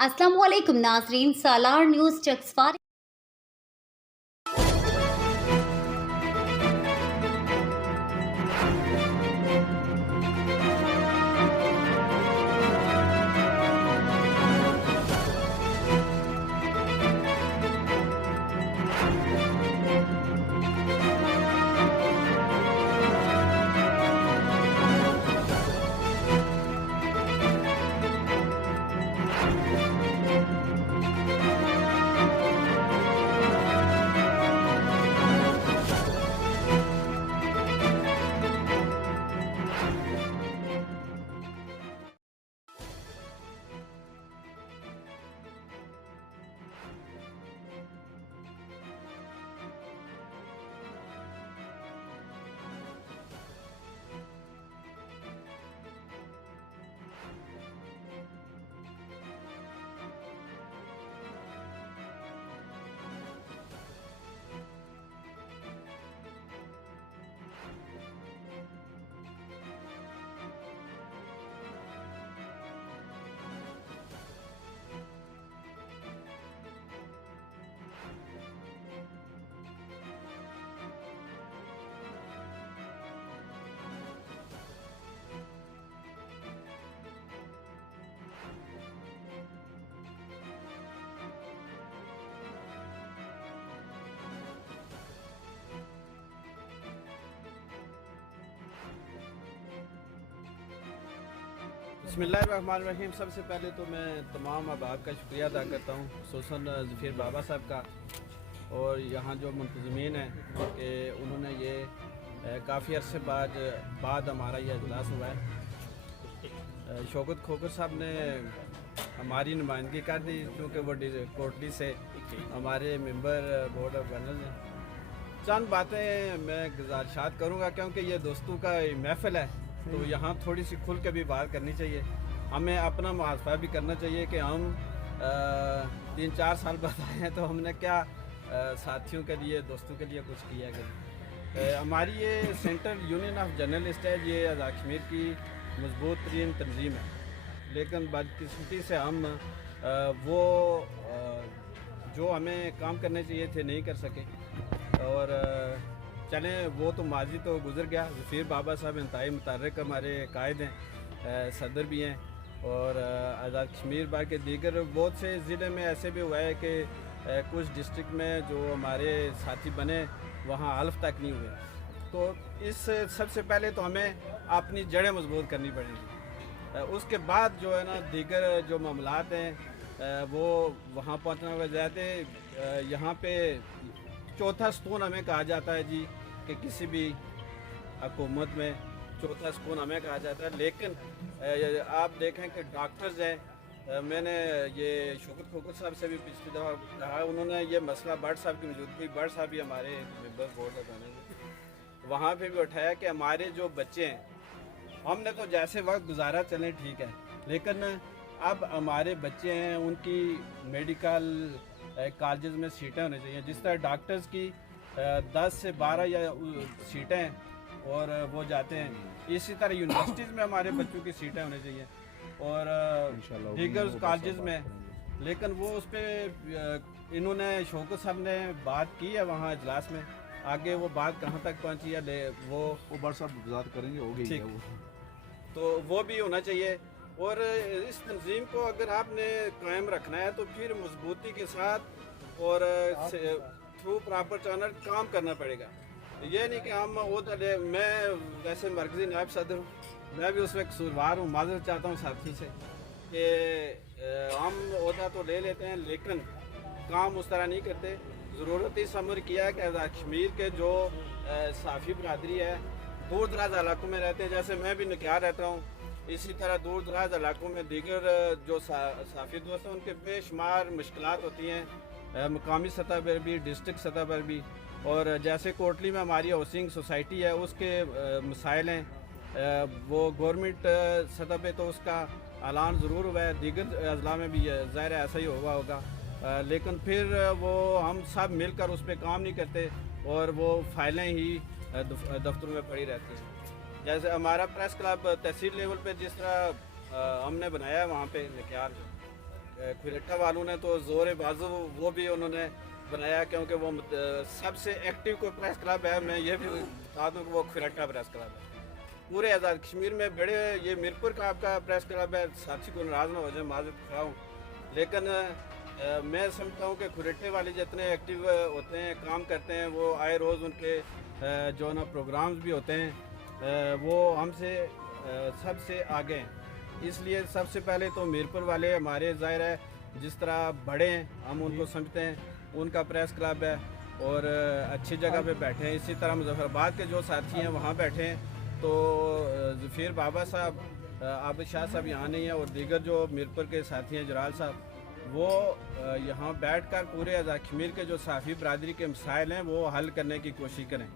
अस्सलामुअलैकुम नाज़रीन, सालार न्यूज़ चक्सवार। बिस्मिल्लाहिर्रहमानिर्रहीम। सबसे पहले तो मैं तमाम अहबाब का शुक्रिया अदा करता हूँ, खुसूसन ज़फ़ीर बाबा साहब का और यहाँ जो मुंतज़मीन हैं कि उन्होंने ये काफ़ी अरसे बाद हमारा ये इजलास हुआ है। शौकत खोखर साहब ने हमारी नुमाइंदगी कर दी क्योंकि वो कोटली से हमारे मेंबर बोर्ड ऑफ गवर्नर्स हैं। चंद बातें मैं गुज़ारिशात करूँगा क्योंकि ये दोस्तों का महफ़िल है तो यहाँ थोड़ी सी खुल के भी बात करनी चाहिए। हमें अपना मुआफ़ा भी करना चाहिए कि हम 3-4 साल बाद आए हैं तो हमने क्या साथियों के लिए, दोस्तों के लिए कुछ किया है। हमारी ये सेंट्रल यूनियन ऑफ जर्नलिस्ट है, ये आज़ाद कश्मीर की मजबूत तरीन तंजीम है, लेकिन बदकिस्मती से हम वो जो हमें काम करने चाहिए थे नहीं कर सके। और चलें, वो तो माजी तो गुजर गया। ज़फ़ीर बाबा साहब इंतहाई मुतहर्रिक हमारे कायद हैं, सदर भी हैं और आज़ाद कश्मीर बार के दीगर बहुत से ज़िले में ऐसे भी हुआ है कि कुछ डिस्ट्रिक्ट में जो हमारे साथी बने वहाँ हल्फ तक नहीं हुए। तो इस सबसे पहले तो हमें अपनी जड़ें मजबूत करनी पड़ेंगी, उसके बाद जो है ना दीगर जो मामलात हैं वो वहाँ पहुँचना होगा। ज़्यादा यहाँ पे चौथा स्तून हमें कहा जाता है जी कि किसी भी हुकूमत में चौथा सुकून हमें कहा जाता है, लेकिन आप देखें कि डॉक्टर्स हैं, मैंने ये शौकत खोखर साहब से भी पिछली दफ़ा कहा, उन्होंने ये मसला भट्ट साहब की मौजूदगी, भट्ट साहब भी हमारे मेंबर बोर्ड ऑफ गवर्नर्स, वहाँ पे भी उठाया कि हमारे जो बच्चे हैं, हमने तो जैसे वक्त गुजारा चलें ठीक है, लेकिन अब हमारे बच्चे हैं उनकी मेडिकल कॉलेज में सीटें होनी चाहिए। जिस तरह डॉक्टर्स की 10 से 12 या सीटें और वो जाते हैं, इसी तरह यूनिवर्सिटीज़ में हमारे बच्चों की सीटें होनी चाहिए और दीगर कॉलेज में। लेकिन वो उस पर इन्होंने शौकत साहब ने बात की है वहाँ इजलास में, आगे वो बात कहाँ तक पहुँची है वो बड़ साहब गुजार करेंगे, हो गई है वो, तो वो भी होना चाहिए। और इस तंजीम को अगर आपने कायम रखना है तो फिर मजबूती के साथ और थ्रू प्रॉपर चैनल काम करना पड़ेगा। ये नहीं कि हम वो मैं वैसे मरकज़ी नायब सदर हूँ, मैं भी उसमें कसूरवार हूँ, माजरत चाहता हूँ साथी से कि हम ओहदा तो ले लेते हैं लेकिन काम उस तरह नहीं करते। ज़रूरत इस अमर किया है कि आज़ाद कश्मीर के जो साफ़ी बरदरी है दूर दराज इलाकों में रहते हैं, जैसे मैं भी नकियार रहता हूँ, इसी तरह दूर दराज इलाकों में दीगर जो साफ़ी दोस्त हैं उनके बेशुमार मुश्किलात होती हैं, मकामी सतह पर भी, डिस्ट्रिक्ट सतह पर भी। और जैसे कोटली में हमारी हाउसिंग सोसाइटी है, उसके मसाइल हैं, वो गवर्नमेंट सतह पे तो उसका ऐलान ज़रूर हुआ है, दीगर अजला में भी ज़ाहिर ऐसा ही हुआ होगा, लेकिन फिर वो हम सब मिलकर उस पर काम नहीं करते और वो फाइलें ही दफ्तरों में पड़ी रहती हैं। जैसे हमारा प्रेस क्लब तहसील लेवल पे जिस तरह हमने बनाया है वहाँ पे नकियार खुरेठा वालों ने तो ज़ोर बाजू वो भी उन्होंने बनाया, क्योंकि वो सबसे एक्टिव कोई प्रेस क्लब है, मैं ये भी बता दूँ कि वो खुरेठा प्रेस क्लब है। पूरे आज़ाद कश्मीर में बड़े, ये मीरपुर का आपका प्रेस क्लब है, साथी को नाराज़ ना हो जाए, माजूद खड़ा हूँ, लेकिन मैं समझता हूँ कि खुरेठे वाले जितने एक्टिव होते हैं, काम करते हैं, वो आए रोज़ उनके जो ना प्रोग्राम्स भी होते हैं, वो हमसे सबसे आगे हैं। इसलिए सबसे पहले तो मीरपुर वाले हमारे ज़ाहिर है जिस तरह बड़े हैं, हम उनको समझते हैं, उनका प्रेस क्लब है और अच्छी जगह पे बैठे हैं। इसी तरह मुजफ्फराबाद के जो साथी हैं वहाँ बैठे हैं, तो ज़फ़ीर बाबा साहब, आबिद शाह साहब यहाँ नहीं है, और दीगर जो मीरपुर के साथी हैं, जलाल साहब, वो यहाँ बैठकर पूरे आज़ाद कश्मीर के जो साफ़ी बरादरी के मसाइल हैं वो हल करने की कोशिश करें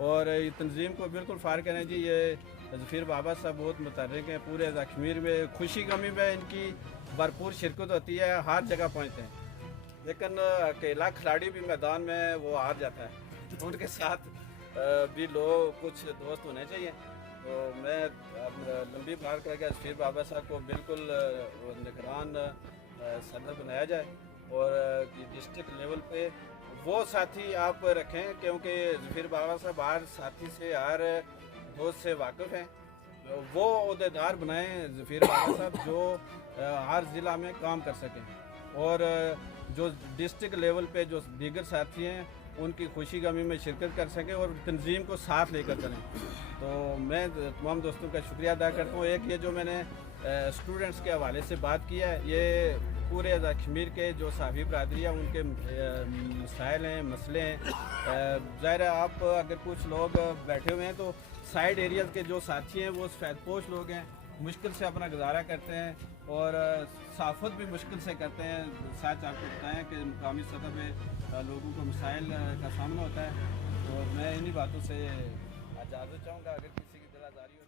और ये तंजीम को बिल्कुल फार करें। जी, ये ज़फ़ीर बाबा साहब बहुत मुतहर्रिक हैं, पूरे आज़ाद कश्मीर में खुशी गमी में इनकी भरपूर शिरकत होती है, हर जगह पहुँचते हैं, लेकिन अकेला खिलाड़ी भी मैदान में वो हार जाता है, उनके साथ भी लोग कुछ दोस्त होने चाहिए। तो मैं लंबी बात करके ज़फ़ीर बाबा साहब को बिल्कुल निगरान सदर बनाया जाए और डिस्ट्रिक्ट लेवल पे वो साथी आप रखें, क्योंकि ज़फ़ीर बाबा साहब हर साथी से, हर दोस्त से वाकिफ़ हैं, वो अहदेदार बनाएं ज़फ़ीर बाबा साहब जो हर ज़िला में काम कर सकें और जो डिस्ट्रिक्ट लेवल पे जो दीगर साथी हैं उनकी खुशी गमी में शिरकत कर सकें और तंजीम को साथ लेकर चलें। तो मैं तमाम दोस्तों का शुक्रिया अदा करता हूँ। एक ये जो मैंने स्टूडेंट्स के हवाले से बात किया है, ये पूरे आज़ाद कश्मीर के जो साफ़ी बरादरी है उनके मसाइल हैं, मसले हैं। ज़ाहिर है आप अगर कुछ लोग बैठे हुए हैं तो साइड एरियाज़ के जो साथी हैं वो सफ़ेदपोश लोग हैं, मुश्किल से अपना गुजारा करते हैं और साफ़त भी मुश्किल से करते हैं। सच आपको बताएं कि मुकामी सतह पे लोगों को मसाइल का सामना होता है, तो मैं इन्हीं बातों से इजाज़त चाहूँगा। अगर किसी की दिल आज़ारी हो